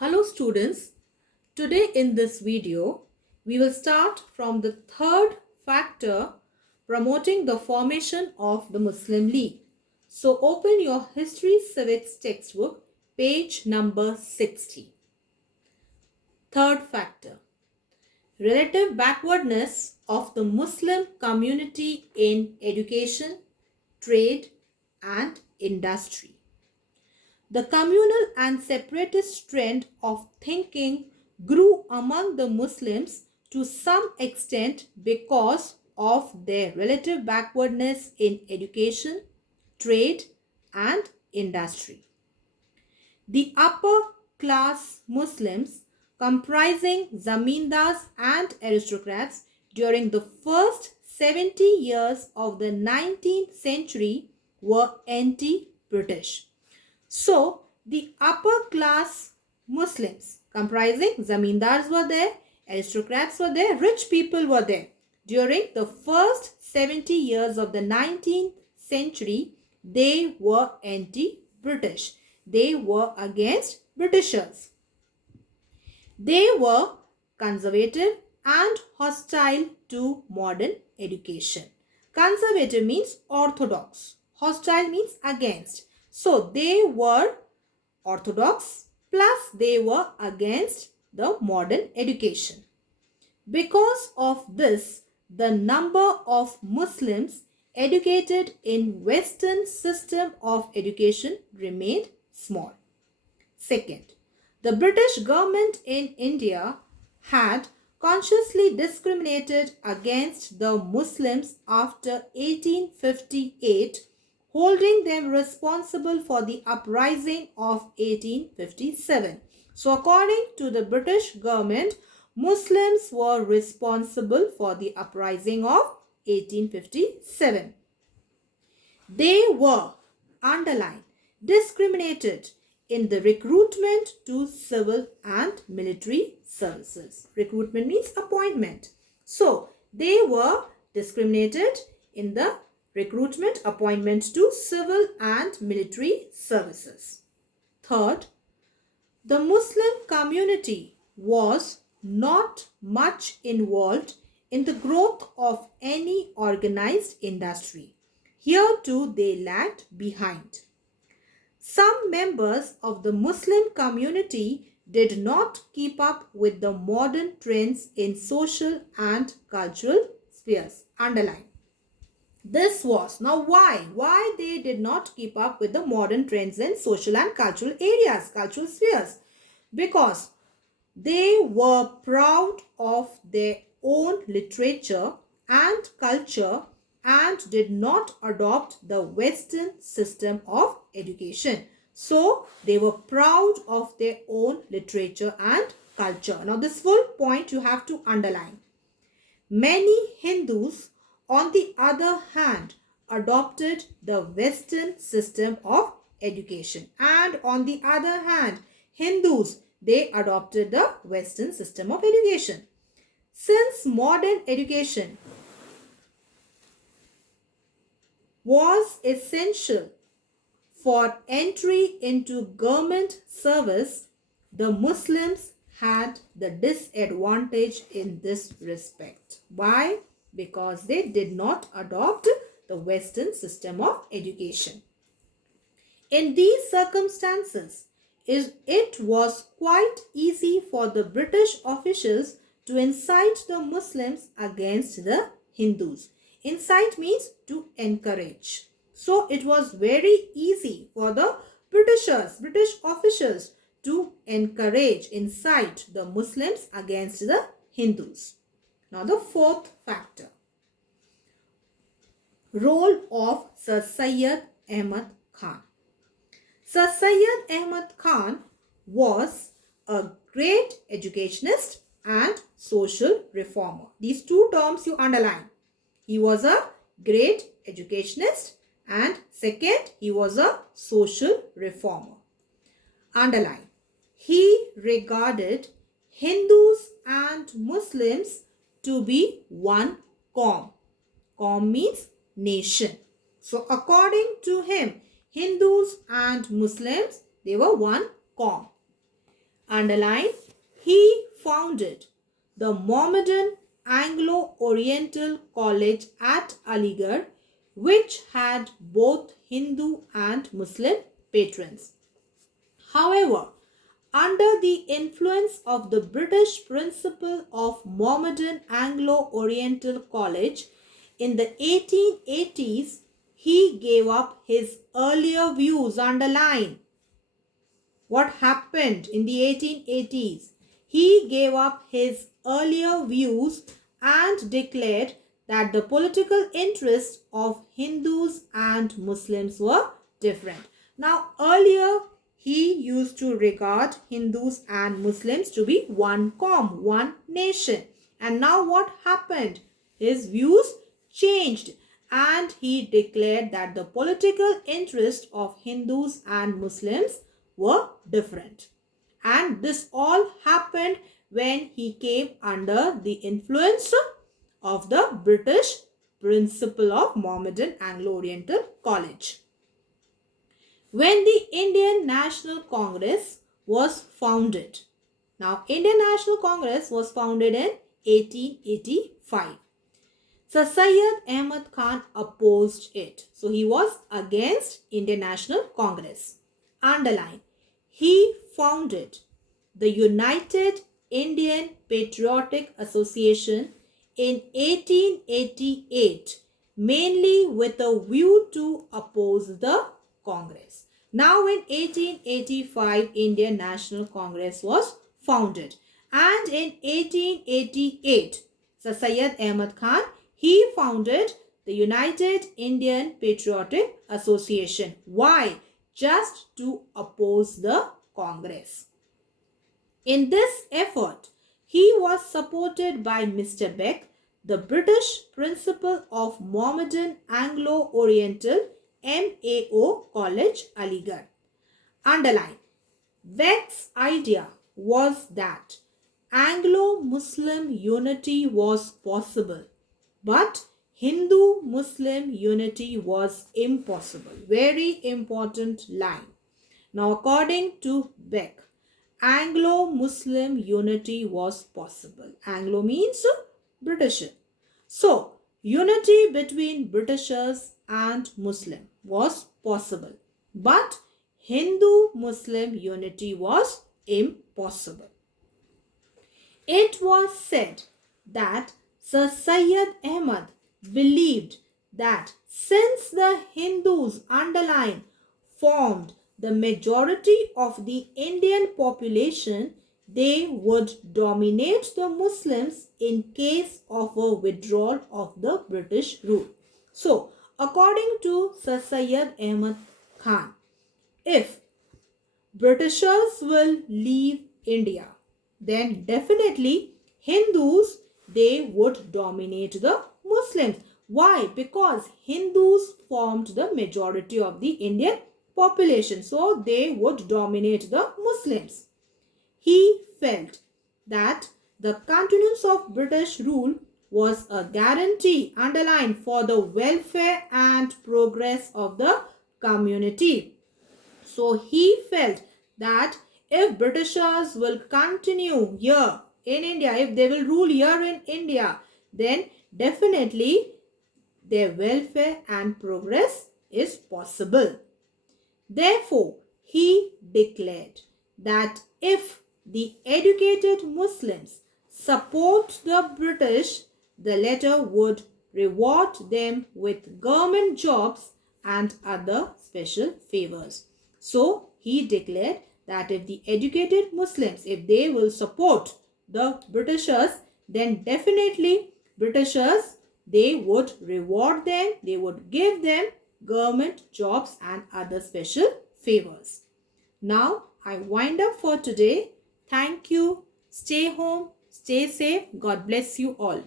Hello students, today in this video we will start from the third factor promoting the formation of the Muslim League. So open your History Civics textbook page number 60. Third factor, relative backwardness of the Muslim community in education, trade and industry. The communal and separatist trend of thinking grew among the Muslims to some extent because of their relative backwardness in education, trade, and industry. The upper class Muslims, comprising zamindars and aristocrats during the first 70 years of the 19th century, were anti-British. So, the upper class Muslims comprising zamindars were there, aristocrats were there, rich people were there. During the first 70 years of the 19th century, they were anti-British. They were against Britishers. They were conservative and hostile to modern education. Conservative means orthodox. Hostile means against. So they were orthodox plus they were against the modern education. Because of this, the number of Muslims educated in Western system of education remained small. Second, the British government in India had consciously discriminated against the Muslims after 1858, holding them responsible for the uprising of 1857. So according to the British government, Muslims were responsible for the uprising of 1857. They were, underlined, discriminated in the recruitment to civil and military services. Recruitment means appointment. So, they were discriminated in the recruitment, appointment to civil and military services. Third, the Muslim community was not much involved in the growth of any organized industry. Here too they lagged behind. Some members of the Muslim community did not keep up with the modern trends in social and cultural spheres. Underline. This was, now why? Why they did not keep up with the modern trends in social and cultural areas, cultural spheres? Because they were proud of their own literature and culture and did not adopt the Western system of education. So, they were proud of their own literature and culture. Now, this full point you have to underline. Many Hindus, on the other hand, adopted the Western system of education. And on the other hand, Hindus, they adopted the Western system of education. Since modern education was essential for entry into government service, the Muslims had the disadvantage in this respect. Why? Because they did not adopt the Western system of education. In these circumstances, it was quite easy for the British officials to incite the Muslims against the Hindus. Incite means to encourage. So it was very easy for the British officials to encourage, incite the Muslims against the Hindus. Now the fourth factor. Role of Sir Syed Ahmad Khan. Sir Syed Ahmad Khan was a great educationist and social reformer. These two terms you underline. He was a great educationist and second, he was a social reformer. Underline. He regarded Hindus and Muslims to be one Qaum. Qaum means nation. So according to him, Hindus and Muslims, they were one Qaum. Underline, he founded the Mohammedan Anglo-Oriental College at Aligarh, which had both Hindu and Muslim patrons. However, under the influence of the British principle of Mohammedan Anglo-Oriental College in the 1880s, he gave up his earlier views. Underline, what happened in the 1880s? He gave up his earlier views and declared that the political interests of Hindus and Muslims were different. Now, earlier he used to regard Hindus and Muslims to be one nation. And now what happened? His views changed and he declared that the political interests of Hindus and Muslims were different. And this all happened when he came under the influence of the British principle of Mohammedan Anglo-Oriental College. When the Indian National Congress was founded. Now, Indian National Congress was founded in 1885. Sir Syed Ahmad Khan opposed it. So, he was against Indian National Congress. Underline, he founded the United Indian Patriotic Association in 1888, mainly with a view to oppose the Congress. Now in 1885, Indian National Congress was founded, and in 1888, Sir Syed Ahmad Khan, he founded the United Indian Patriotic Association. Why? Just to oppose the Congress. In this effort, he was supported by Mr. Beck, the British principal of Mohammedan Anglo-Oriental MAO College, Aligarh. Underline, Beck's idea was that Anglo-Muslim unity was possible, but Hindu-Muslim unity was impossible. Very important line. Now, according to Beck, Anglo-Muslim unity was possible. Anglo means British. So, unity between Britishers and Muslim was possible, but Hindu-Muslim unity was impossible. It was said that Sir Syed Ahmad believed that since the Hindus, underline, formed the majority of the Indian population, they would dominate the Muslims in case of a withdrawal of the British rule. So, according to Sir Syed Ahmad Khan, if Britishers will leave India, then definitely Hindus, they would dominate the Muslims. Why? Because Hindus formed the majority of the Indian population. So, they would dominate the Muslims. He felt that the continuance of British rule was a guarantee, underline, for the welfare and progress of the community. So, he felt that if Britishers will continue here in India, if they will rule here in India, then definitely their welfare and progress is possible. Therefore, he declared that if the educated Muslims support the British, the latter would reward them with government jobs and other special favors. So, he declared that if the educated Muslims, if they will support the Britishers, then definitely Britishers, they would reward them, they would give them government jobs and other special favors. Now, I wind up for today. Thank you. Stay home. Stay safe. God bless you all.